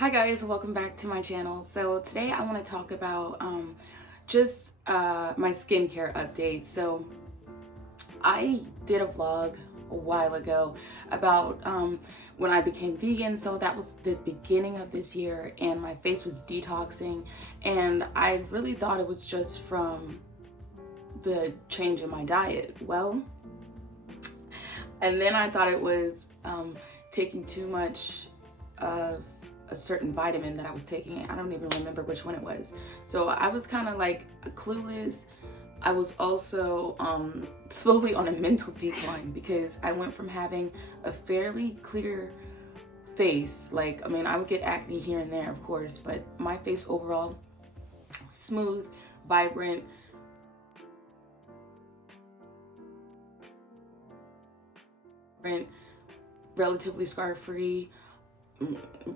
Hi guys, welcome back to my channel. So today I want to talk about just my skincare update. So I did a vlog a while ago about when I became vegan. So that was the beginning of this year and my face was detoxing, and I really thought it was just from the change in my diet. Well, and then I thought it was taking too much of a certain vitamin that I was taking. I don't even remember which one it was. So I was kind of like clueless. I was also slowly on a mental decline because I went from having a fairly clear face. Like, I mean, I would get acne here and there, of course, but my face overall, smooth, vibrant, relatively scar-free,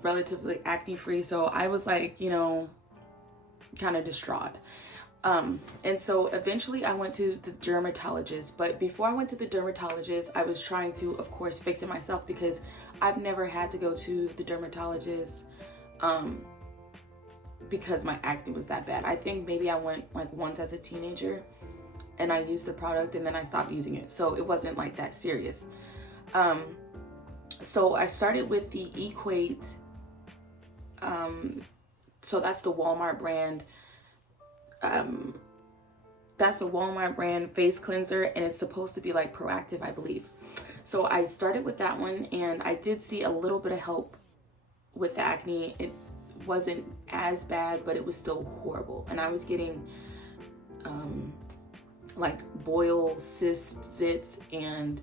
relatively acne-free. So I was like, you know, kind of distraught. And so eventually I went to the dermatologist, but before I went to the dermatologist, I was trying to, of course, fix it myself because I've never had to go to the dermatologist because my acne was that bad. I think maybe I went like once as a teenager and I used the product and then I stopped using it. So it wasn't like that serious. So I started with the Equate. So that's the Walmart brand. That's a Walmart brand face cleanser, and it's supposed to be like proactive, I believe. So I started with that one, and I did see a little bit of help with the acne. It wasn't as bad, but it was still horrible. And I was getting like boils, cysts, zits, and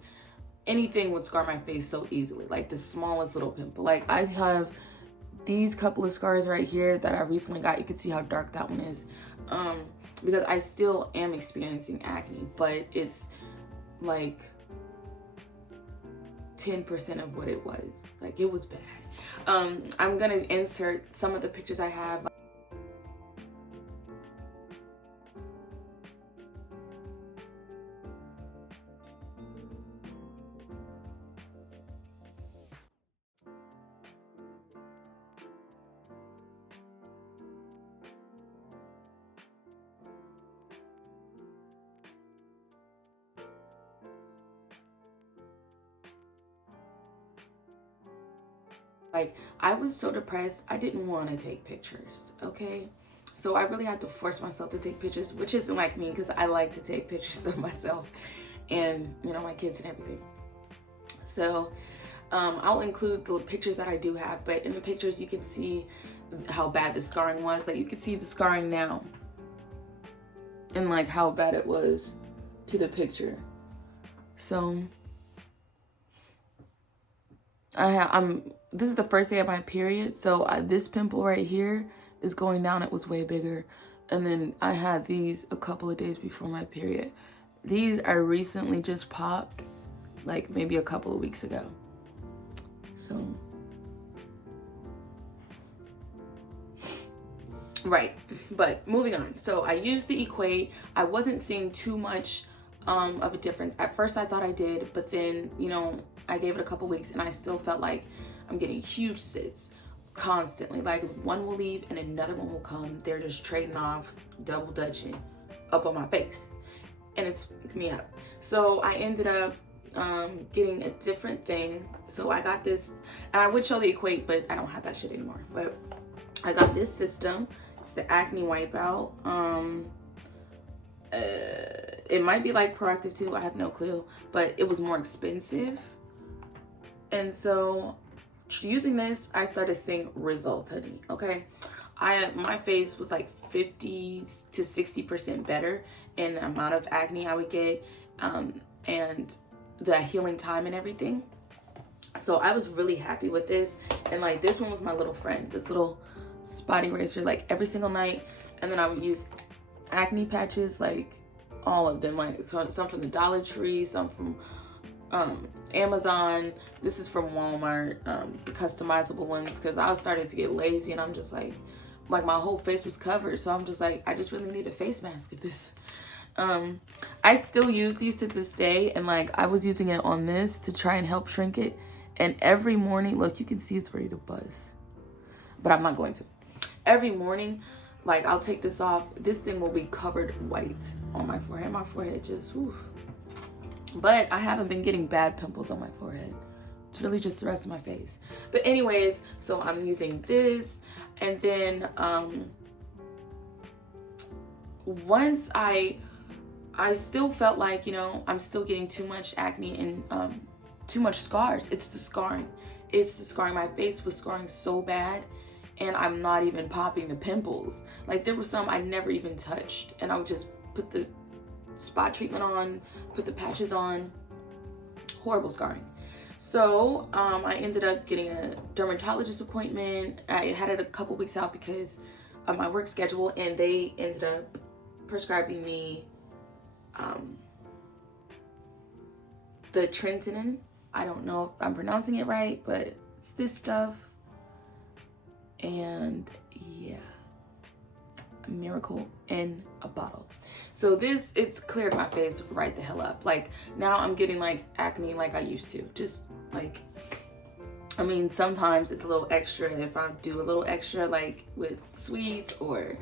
anything would scar my face so easily, like the smallest little pimple. Like I have these couple of scars right here that I recently got. You can see how dark that one is, because I still am experiencing acne, but it's like 10% of what it was. Like, it was bad. I'm gonna insert some of the pictures I have. Like, I was so depressed, I didn't want to take pictures, okay? So I really had to force myself to take pictures, which isn't like me because I like to take pictures of myself and, you know, my kids and everything. So I'll include the pictures that I do have, but in the pictures you can see how bad the scarring was. Like, you can see the scarring now and like how bad it was to the picture. So this is the first day of my period, so this pimple right here is going down. It was way bigger. And then I had these a couple of days before my period. These I recently just popped, like maybe a couple of weeks ago. So, right, but moving on. So I used the Equate. I wasn't seeing too much of a difference. At first I thought I did, but then, you know, I gave it a couple weeks and I still felt like I'm getting huge sits constantly. Like, one will leave and another one will come. They're just trading off, double dutching up on my face, and it's me up. So I ended up getting a different thing. So I got this, and I would show the Equate, but I don't have that shit anymore. But I got this system. It's the Acne Wipeout. It might be like proactive too, I have no clue, but it was more expensive. And so using this, I started seeing results, honey. Okay, my face was like 50 to 60% better in the amount of acne I would get, and the healing time and everything. So I was really happy with this. And like, this one was my little friend, this little spot eraser, like every single night. And then I would use acne patches, like all of them, like some from the Dollar Tree, some from Amazon. This is from Walmart, the customizable ones, because I was starting to get lazy and I'm just like my whole face was covered. So I'm just like, I just really need a face mask of this. I still use these to this day, and like I was using it on this to try and help shrink it. And every morning, look, you can see it's ready to buzz. but I'm not going to. Every morning, like, I'll take this off. This thing will be covered white on my forehead. My forehead just, whew. But I haven't been getting bad pimples on my forehead. It's really just the rest of my face. But anyways, so I'm using this, and then once I still felt like, you know, I'm still getting too much acne and too much scars. It's the scarring. It's the scarring. My face was scarring so bad, and I'm not even popping the pimples. Like, there were some I never even touched, and I would just put the spot treatment on, put the patches on. Horrible scarring. So I ended up getting a dermatologist appointment. I had it a couple weeks out because of my work schedule, and they ended up prescribing me the Tretinoin. I don't know if I'm pronouncing it right, but it's this stuff. And yeah, a miracle in a bottle. So this, it's cleared my face right the hell up. Like, now I'm getting like acne like I used to. Just like, I mean, sometimes it's a little extra if I do a little extra, like with sweets or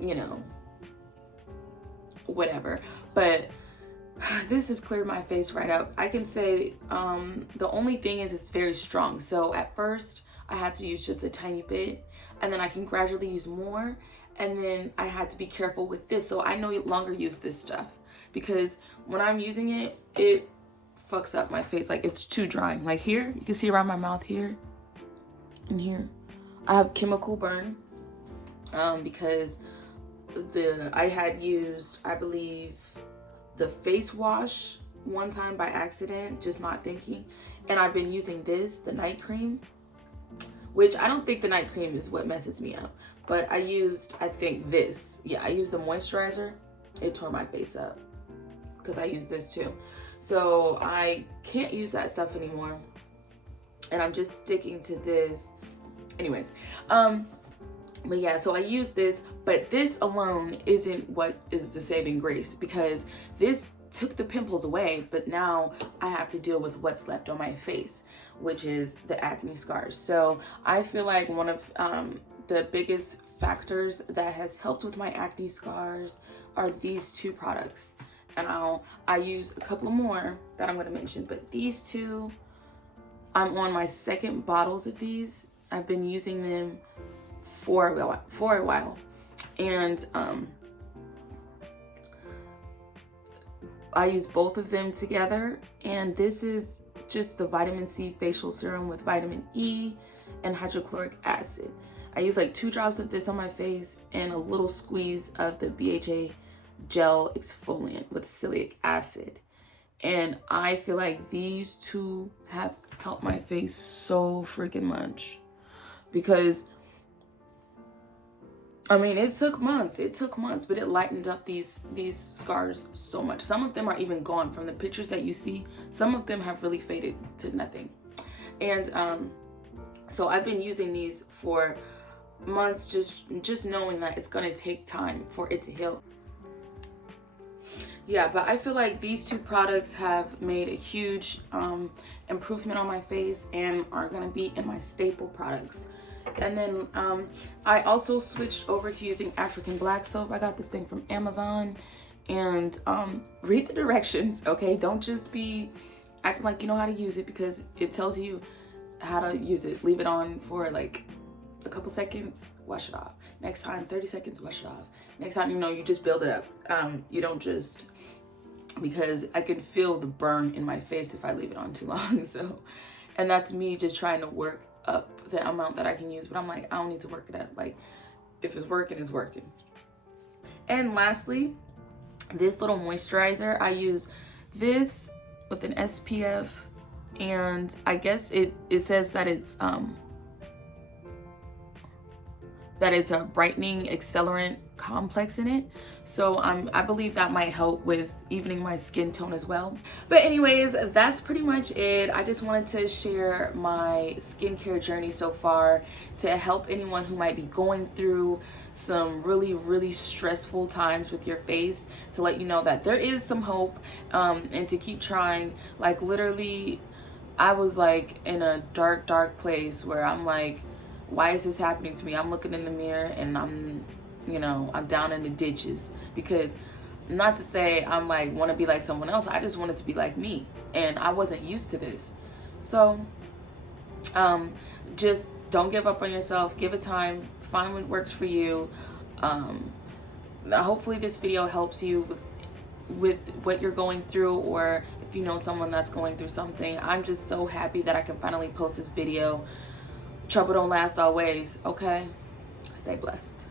you know, whatever. But this has cleared my face right up. I can say the only thing is it's very strong. So at first I had to use just a tiny bit, and then I can gradually use more. And then I had to be careful with this. So I no longer use this stuff, because when I'm using it, it fucks up my face. Like, it's too drying. Like here, you can see around my mouth here and here, I have chemical burn because I had used, I believe, the face wash one time by accident, just not thinking. And I've been using this, the night cream, which I don't think the night cream is what messes me up. But I used, I think this. Yeah, I used the moisturizer. It tore my face up because I used this too. So I can't use that stuff anymore. And I'm just sticking to this. Anyways, but yeah, so I use this, but this alone isn't what is the saving grace, because this took the pimples away, but now I have to deal with what's left on my face, which is the acne scars. So I feel like one of the biggest factors that has helped with my acne scars are these two products. And I use a couple more that I'm going to mention, but these two, I'm on my second bottles of these. I've been using them for a while, and I use both of them together. And this is just the vitamin C facial serum with vitamin E and hydrochloric acid. I use like 2 drops of this on my face and a little squeeze of the BHA gel exfoliant with celiac acid. And I feel like these two have helped my face so freaking much, because I mean, it took months, but it lightened up these scars so much. Some of them are even gone from the pictures that you see. Some of them have really faded to nothing. And so I've been using these for months, just knowing that it's gonna take time for it to heal. Yeah, but I feel like these two products have made a huge improvement on my face and are gonna be in my staple products. And then I also switched over to using African black soap. I got this thing from Amazon. And read the directions, okay? Don't just be acting like you know how to use it, because it tells you how to use it. Leave it on for like a couple seconds, wash it off. Next time, 30 seconds, wash it off. Next time, you know, you just build it up. You don't just, because I can feel the burn in my face if I leave it on too long. So, and that's me just trying to work up the amount that I can use, but I'm like, I don't need to work it up. Like, if it's working, it's working. And lastly, this little moisturizer, I use this with an SPF, and I guess it says that it's a brightening accelerant complex in it. So I believe that might help with evening my skin tone as well. But anyways, that's pretty much it. I just wanted to share my skincare journey so far to help anyone who might be going through some really stressful times with your face, to let you know that there is some hope, and to keep trying. Like, literally, I was like in a dark place where I'm like, Why is this happening to me? I'm looking in the mirror and I'm, you know, I'm down in the ditches. Because not to say I'm like want to be like someone else, I just wanted to be like me, and I wasn't used to this. So just don't give up on yourself. Give it time. Find what works for you. Hopefully this video helps you with what you're going through, or if you know someone that's going through something. I'm just so happy that I can finally post this video. Trouble don't last always, okay? Stay blessed.